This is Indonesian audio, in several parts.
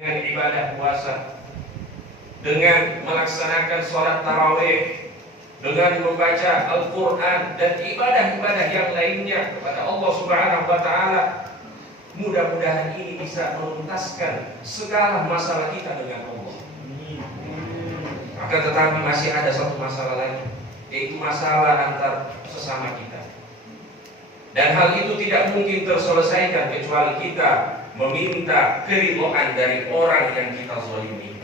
dengan ibadah puasa, dengan melaksanakan sholat tarawih, dengan membaca Al-Quran dan ibadah-ibadah yang lainnya kepada Allah Subhanahu wa Ta'ala. Mudah-mudahan ini bisa menuntaskan segala masalah kita dengan Allah. Akan tetapi masih ada satu masalah lagi, yaitu masalah antar sesama kita. Dan hal itu tidak mungkin terselesaikan kecuali kita meminta keridhaan dari orang yang kita zalimi,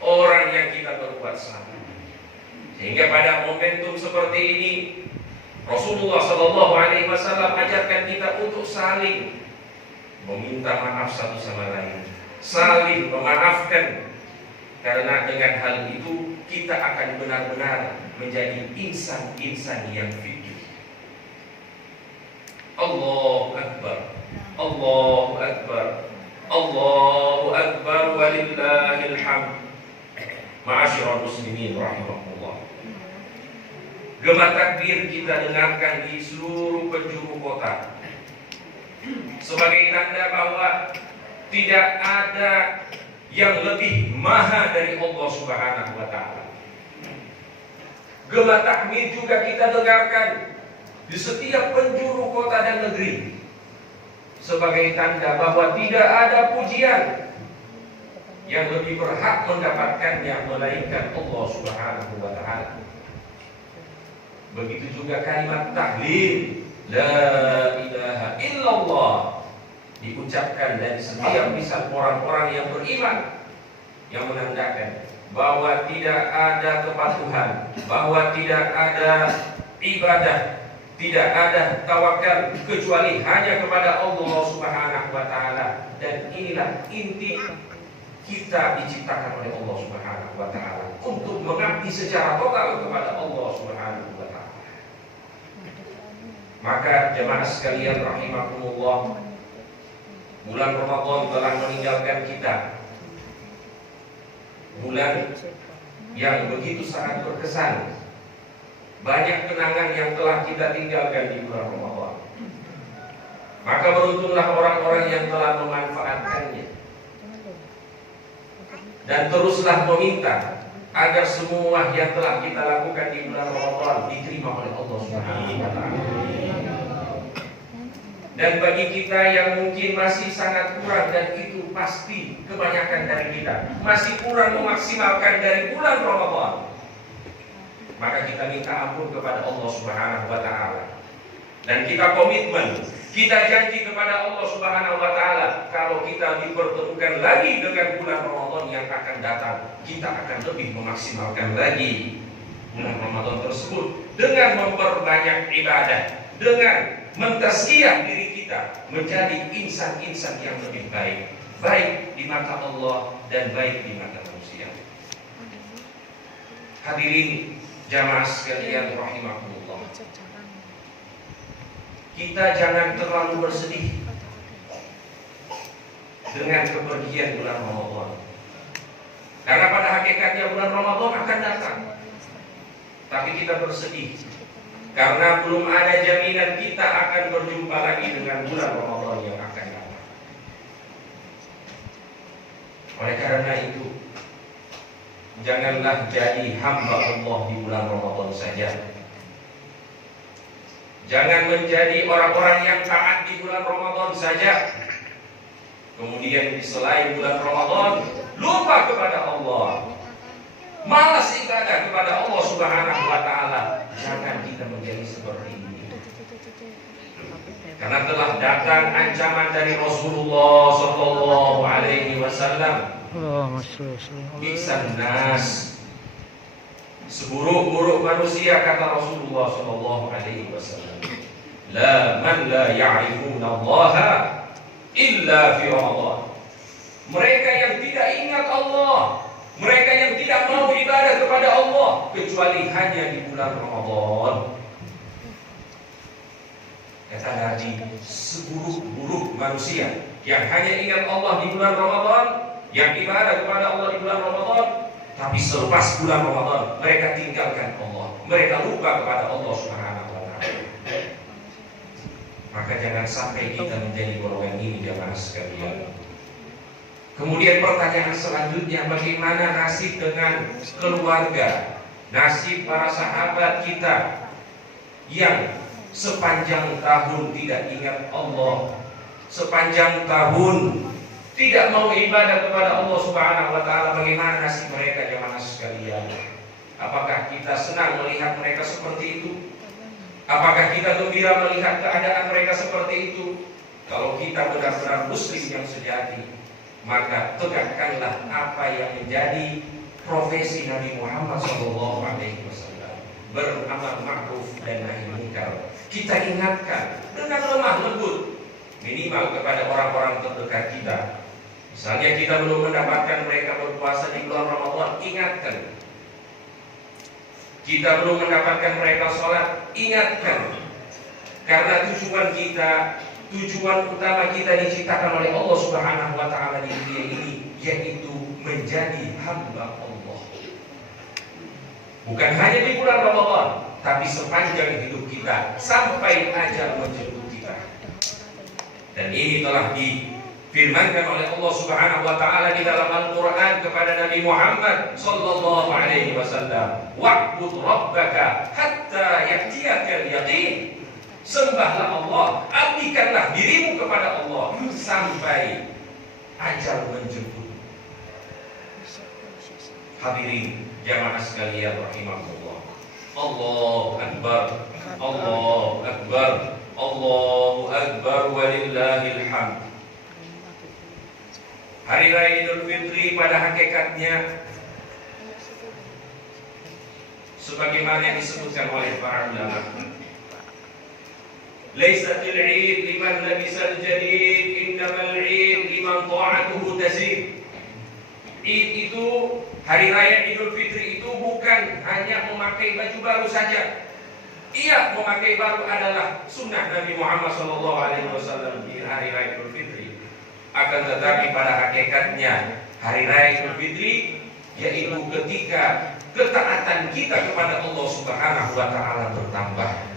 orang yang kita berbuat salah. Sehingga pada momentum seperti ini Rasulullah SAW ajarkan kita untuk saling meminta maaf satu sama lain, saling memaafkan. Karena dengan hal itu kita akan benar-benar menjadi insan-insan yang fikih. Allahu Akbar, Allahu Akbar, Allahu Akbar, walillahil hamd. Ma'asyiral muslimin rahimakumullah. Gema takbir kita dengarkan di seluruh penjuru kota sebagai tanda bahwa tidak ada yang lebih maha dari Allah Subhanahu wa Ta'ala. Gema takbir juga kita dengarkan di setiap penjuru kota dan negeri sebagai tanda bahwa tidak ada pujian yang lebih berhak mendapatkannya melainkan Allah Subhanahu wa Ta'ala. Begitu juga kalimat tahlil la ilaha illallah diucapkan dari setiap lisan orang-orang yang beriman, yang menandakan bahwa tidak ada kepatuhan, bahwa tidak ada ibadah, tidak ada tawakal kecuali hanya kepada Allah Subhanahu wa Ta'ala. Dan inilah inti kita diciptakan oleh Allah Subhanahu wa Ta'ala untuk mengabdi secara total kepada Allah Subhanahu wa Ta'ala. Maka jemaah sekalian rahimakumullah, bulan Ramadan telah meninggalkan kita. Bulan yang begitu sangat berkesan. Banyak kenangan yang telah kita tinggalkan di bulan Ramadan. Maka beruntunglah orang-orang yang telah memanfaatkannya. Dan teruslah meminta agar semua yang telah kita lakukan di bulan Ramadan diterima oleh Allah Subhanahu wa Ta'ala. Dan bagi kita yang mungkin masih sangat kurang, dan itu pasti kebanyakan dari kita masih kurang memaksimalkan dari bulan Ramadan, maka kita minta ampun kepada Allah Subhanahu wa Ta'ala. Dan kita komitmen, kita janji kepada Allah Subhanahu wa Ta'ala, kalau kita dipertemukan lagi dengan bulan Ramadan yang akan datang, kita akan lebih memaksimalkan lagi bulan Ramadan tersebut dengan memperbanyak ibadah, dengan mentazkiyah diri kita menjadi insan-insan yang lebih baik, baik di mata Allah dan baik di mata manusia. Hadirin jamaah sekalian rahimakumullah, kita jangan terlalu bersedih dengan kepergian bulan Ramadan, karena pada hakikatnya bulan Ramadan akan datang. Tapi kita bersedih karena belum ada jaminan kita akan berjumpa lagi dengan bulan Ramadan yang akan datang. Oleh karena itu, janganlah jadi hamba Allah di bulan Ramadan saja. Jangan menjadi orang-orang yang taat di bulan Ramadan saja, kemudian di selain bulan Ramadan lupa kepada Allah, malas ibadah kepada Allah Subhanahu wa Ta'ala. Jangan kita menjadi seperti ini, karena telah datang ancaman dari Rasulullah Sallallahu Alaihi Wasallam. Bisan nas, seburuk-buruk manusia, kata Rasulullah Sallallahu Alaihi Wasallam, la man la ya'rifuna Allah illa fi Ramadan. Mereka yang tidak ingat Allah, mereka yang tidak mau ibadah kepada Allah kecuali hanya di bulan Ramadan. Kata Nabi, seburuk-buruk manusia yang hanya ingat Allah di bulan Ramadan, yang ibadah kepada Allah di bulan Ramadan, tapi selepas bulan Ramadan mereka tinggalkan Allah, mereka lupa kepada Allah Subhanahu wa Ta'ala. Maka jangan sampai kita menjadi golongan ini jamaah sekalian. Kemudian pertanyaan selanjutnya, bagaimana nasib dengan keluarga, nasib para sahabat kita yang sepanjang tahun tidak ingat Allah, sepanjang tahun tidak mau ibadah kepada Allah Subhanahu wa taala. Bagaimana nasib mereka jemaah sekalian? Apakah kita senang melihat mereka seperti itu? Apakah kita gembira melihat keadaan mereka seperti itu? Kalau kita benar-benar muslim yang sejati, maka tegakkanlah apa yang menjadi profesi Nabi Muhammad SAW, beramal ma'ruf dan nahi munkar. Kita ingatkan dengan lemah lembut, minimal kepada orang-orang terdekat kita. Misalnya kita belum mendapatkan mereka berpuasa di bulan Ramadan, ingatkan. Kita belum mendapatkan mereka sholat, ingatkan. Karena tujuan utama kita diciptakan oleh Allah Subhanahu wa taala di dunia ini, yaitu menjadi hamba Allah. Bukan hanya di bulan Ramadan, tapi sepanjang hidup kita sampai ajal menjemput kita. Dan ini telah difirmankan oleh Allah Subhanahu wa taala di dalam Al-Qur'an kepada Nabi Muhammad sallallahu alaihi wasallam, "Wa'bud rabbaka hatta ya'tiyakal yaqin." Sembahlah Allah, abdikanlah dirimu kepada Allah sampai ajal menjemput. Hadirin jamaah sekalian rahimahullah. Allahu akbar, Allahu akbar, Allahu akbar walillahil hamd. Hari Raya Idul Fitri pada hakikatnya sebagaimana yang disebutkan oleh para ulama, Laisatil 'id liman labisal jadid, innamal 'id liman ta'atuhu tazid. Id itu, hari raya Idul Fitri itu bukan hanya memakai baju baru saja. Iya, memakai baru adalah sunnah Nabi Muhammad SAW di hari raya Idul Fitri. Akan tetapi pada hakikatnya hari raya Idul Fitri yaitu ketika ketaatan kita kepada Allah Subhanahu wa taala bertambah.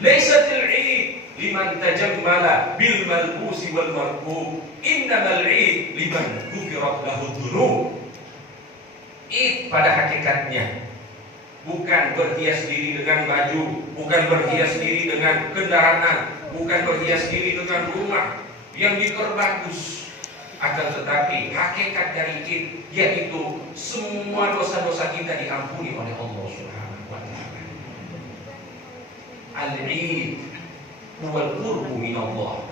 Laisatil 'id liman tajammala bil malbusi wal markub, innamal 'id liman ghufirat lahu dzunub. Id pada hakikatnya bukan berhias diri dengan baju, bukan berhias diri dengan kendaraan, bukan berhias diri dengan rumah yang diperbagus. Akan tetapi hakikat dari Id yaitu semua dosa-dosa kita diampuni oleh Allah Subhanahu wa taala. Al-Id huwal qurbu minallah.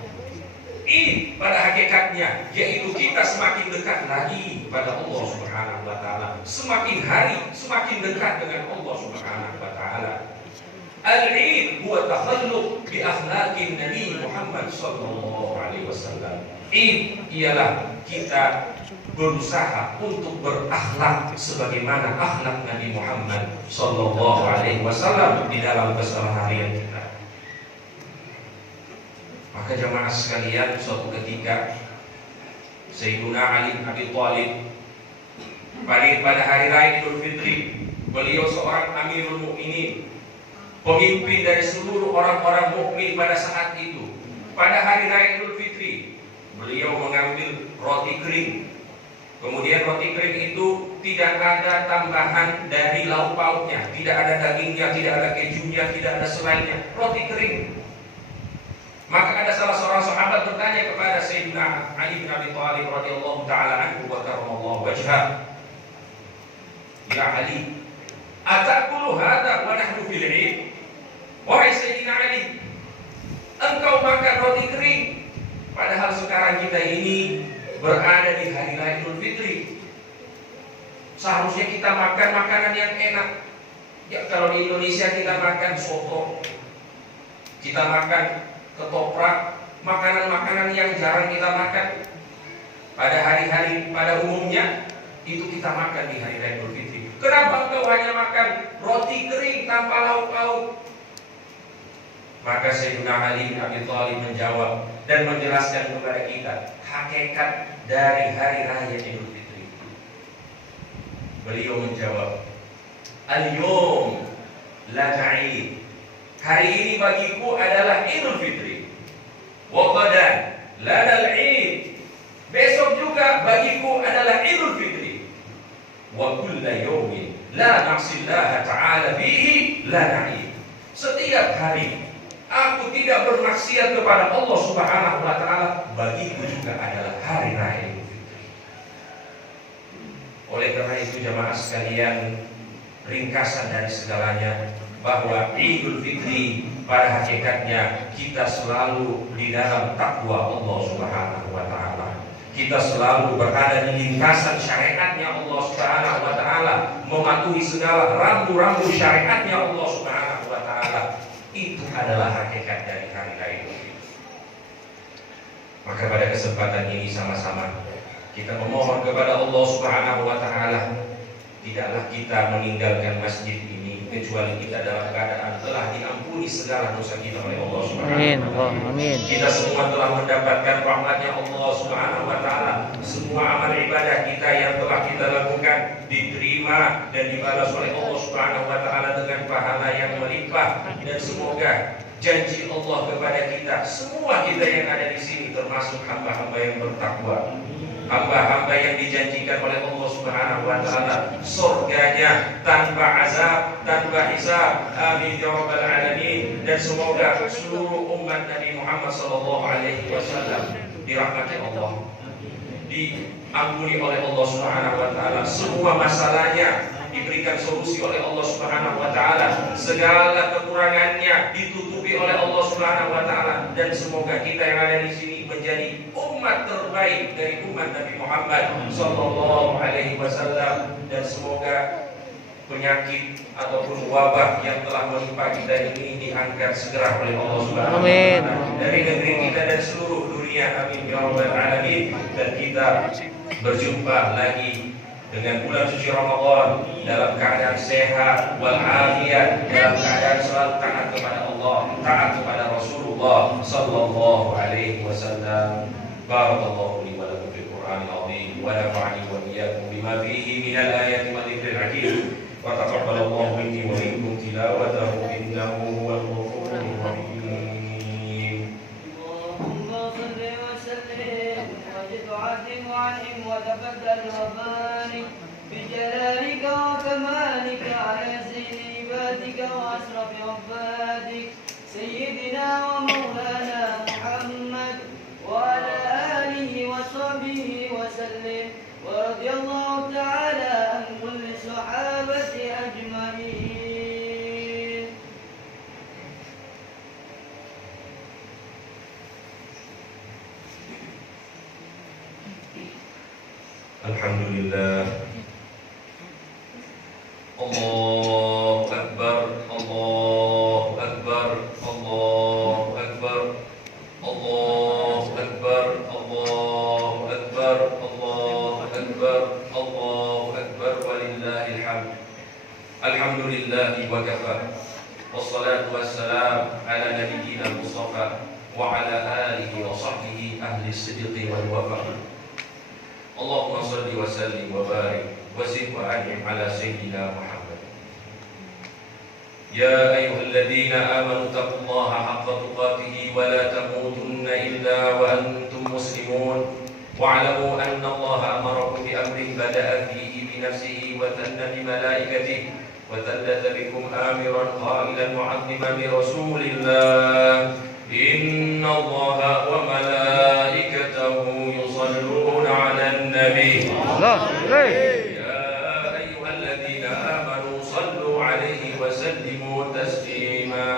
Id pada hakikatnya yaitu kita semakin dekat lagi kepada Allah Subhanahu wa taala. Semakin hari semakin dekat dengan Allah Subhanahu wa taala. Al-Id huwa takhalluq bi akhlaqin Nabi Muhammad sallallahu alaihi wasallam. Id ialah kita berusaha untuk berakhlak sebagaimana akhlak Nabi Muhammad sallallahu alaihi wasallam di dalam keseharian kita. Maka jamaah sekalian, suatu ketika Sayyiduna Ali bin Abi Thalib pada hari raya Idul Fitri, beliau seorang Amirul Mukminin, pemimpin dari seluruh orang-orang mukmin pada saat itu. Pada hari raya Idul Fitri, beliau mengambil roti kering. Kemudian roti kering itu tidak ada tambahan dari lauk pauknya, tidak ada dagingnya, tidak ada kejunya, tidak ada selainnya, roti kering. Maka ada salah seorang sahabat bertanya kepada Sayyidina Ali bin Abi Thalib radhiyallahu taala anhu wa karramallahu wajhah, "Ya Ali, atakulu hadza wa nahnu fil 'id?" Wahai Sayyidina Ali, engkau makan roti kering padahal sekarang kita ini berada di hari raya Idul Fitri. Seharusnya kita makan makanan yang enak. Ya, kalau di Indonesia kita makan soto, kita makan ketoprak, makanan-makanan yang jarang kita makan pada hari-hari pada umumnya itu kita makan di hari raya Idul Fitri. Kenapa engkau hanya makan roti kering tanpa lauk pauk? Maka Sayyidina Ali bin Abi Thalib menjawab dan menjelaskan kepada kita hakikat dari hari raya Idul Fitri. Beliau menjawab, "Al-yawm laka 'id." Hari ini bagiku adalah Idul Fitri. Wa qadan lana al-'id. Besok juga bagiku adalah Idul Fitri. Wa kulla yawmin la na'sillaha ta'ala fihi la na'id. Setiap hari aku tidak bermaksiat kepada Allah Subhanahu wa taala, bagiku juga adalah hari raya Idul Fitri. Oleh karena itu jamaah sekalian, ringkasan dari segalanya bahwa Idul Fitri pada hakikatnya kita selalu di dalam takwa Allah Subhanahu wa taala. Kita selalu berada di lintasan syariatnya Allah Subhanahu wa taala, mematuhi segala rambu-rambu syariatnya Allah Subhanahu wa taala. Itu adalah hakikat dari hari raya Idul Fitri. Maka pada kesempatan ini sama-sama kita memohon kepada Allah Subhanahu wa taala, tidaklah kita meninggalkan masjid ini kecuali kita dalam keadaan telah diampuni segala dosa kita oleh Allah Subhanahu wa taala. Amin. Kita semua telah mendapatkan rahmatnya Allah Subhanahu wa taala. Semua amal ibadah kita yang telah kita lakukan diterima dan dibalas oleh Allah Subhanahu wa taala dengan pahala yang melimpah. Dan semoga janji Allah kepada kita, semua kita yang ada di sini termasuk hamba-hamba yang bertakwa, hamba-hamba yang dijanjikan oleh Allah Subhanahu wa taala surganya tanpa azab, tanpa hisab. Amin ya rabbal alamin. Dan semoga seluruh umat Nabi Muhammad sallallahu alaihi wasallam dirahmati Allah, diampuni oleh Allah Subhanahu wa taala, semua masalahnya diberikan solusi oleh Allah Subhanahu wa taala, segala kekurangannya ditutupi oleh Allah Subhanahu wa taala. Dan semoga kita yang ada di sini menjadi umat terbaik dari umat Nabi Muhammad sallallahu alaihi wasallam. Dan semoga penyakit ataupun wabah yang telah menimpa kita ini diangkat segera oleh Allah Subhanahu wa taala dari negeri kita dan seluruh dunia. Amin ya rabbal alamin. Dan kita berjumpa lagi dengan bulan suci Ramadan dalam keadaan sehat walafiat, dalam keadaan selalu taat kepada Allah, taat kepada Rasulullah sallallahu alaihi wasallam. Barakallahu li wa lakum fil Qur'anil azim wa nafa'ani wa iyyakum bima fihi minal ayati wal dhikril hakim. Wa taqabbalallahu minni wa minkum tilawatahu innahu huwal ghafurur rahim. وعنهم وتبدل وبارك بجلالك وكمالك على سيد عبادك وأشرف عبادك سيدنا ومولانا محمد وعلى آله وصحبه وسلم. ورضي الله تعالى عن كل الصحابة أجمعين. Alhamdulillah. Allahu Akbar, Allahu Akbar, Allahu Akbar, Allahu Akbar, Allahu Akbar, Allahu Akbar, Allahu Akbar, walillahil hamd. Alhamdulillahi wa kafa. Wassalatu wassalam ala nabiyyina Mustafa wa ala alihi wa sahbihi ahli sidqi wal wafa. Allahumma salli wa sallim wa barik wa zid wa an'im ala sayyidina Muhammad. Ya ayyuhalladzina amanu taqullaha haqqa tuqatih wa la tamutunna illa wa antum muslimun. Wa'lamu anna Allaha amarakum bi amrin bada'a fihi bi nafsihi wa thanna bi malaikatihi wa thallata bikum amiran qailan mu'azziman li rasulillah. Inna Allaha wa malaikatahu yusalluna 'alan nabi. Ya ayyuhalladzina amanu sallu 'alaihi wa sallimu taslima.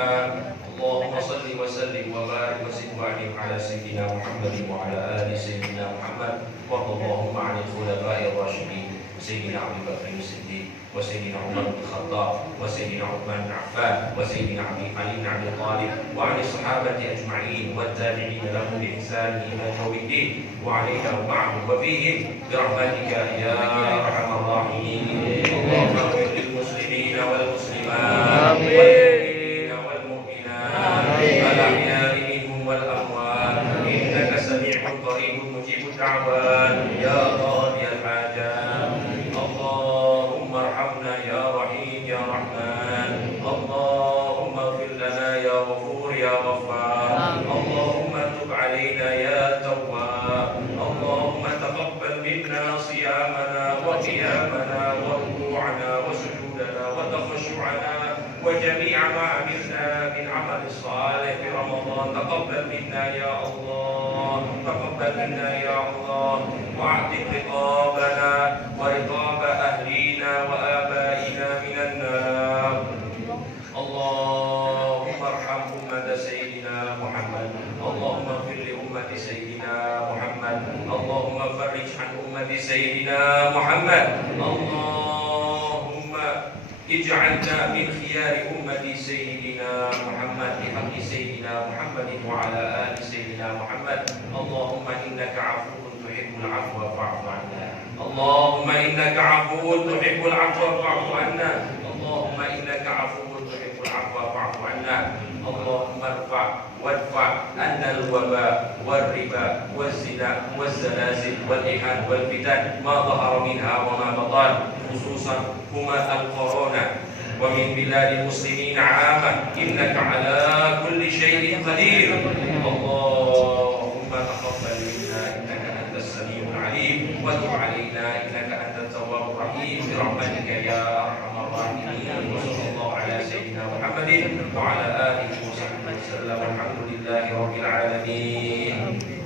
Allahumma salli wa sallim wa barik wa zid wa an'im 'ala sayyidina Muhammadin wa 'ala ali sayyidina Muhammad wa Allahumma 'anil khulafa'ir rasyidin sayyidina Abu Bakr as-Siddiq wa sayyidina Umar bin Khattab wa sayyidina Uthman bin Affan wa sayyidina Ali bin Abi Thalib wa 'anil sahabati ajma'in wa tabi'in lahum bi ihsan ila yaumiddin wa 'alaina ma'ahum wa fihim bi rahmatika ya arhamar rahimin. Allahumma ighfir lil muslimina wal muslimat wal mu'minina wal mu'minat al ahya'i minhum wal amwat innaka sami'un qaribun mujibud da'wat ya qadiyal hajat. Allahumma arhamna ya rahim ya rahman. Allahumma ighfir lana ya ghafur ya ghaffar. Allahumma tub alaina ya tawwab. Allahumma علينا صيامنا وقيامنا وركوعنا وسجودنا وتخشعنا وجميع ما عملنا من عمل صالح في رمضان. تقبل منا يا الله، تقبل منا يا الله، واعتق رقابنا ورقاب أهلينا وآبائنا من النار. اللهم ارحم أمة سيدنا محمد، اللهم اغفر لأمة سيدنا محمد، اللهم فرج عن أمة سيدنا محمد، اللهم اجعلنا من خيار أمة سيدنا محمد بحق سيدنا محمد وعلى آل سيدنا محمد. اللهم إنك عفو تحب العفو فاعف عنا، اللهم إنك عفو تحب العفو فاعف عنا، اللهم إنك عفو تحب العفو فاعف عنا. اللهم وادفع عنا الوباء والربا والزنا والزلازل والإحان والفتن ما ظهر منها وما بطن، خصوصا هما الكورونا، ومن بلاد المسلمين عامة، إنك على كل شيء قدير. اللهم تقبل منا إنك أنت السميع العليم، وتب علينا إنك أنت التواب الرحيم برحمتك يا أرحم الراحمين. وصلى الله على سيدنا محمد وعلى آله وصحبه وسلم. الحمد لله رب العالمين.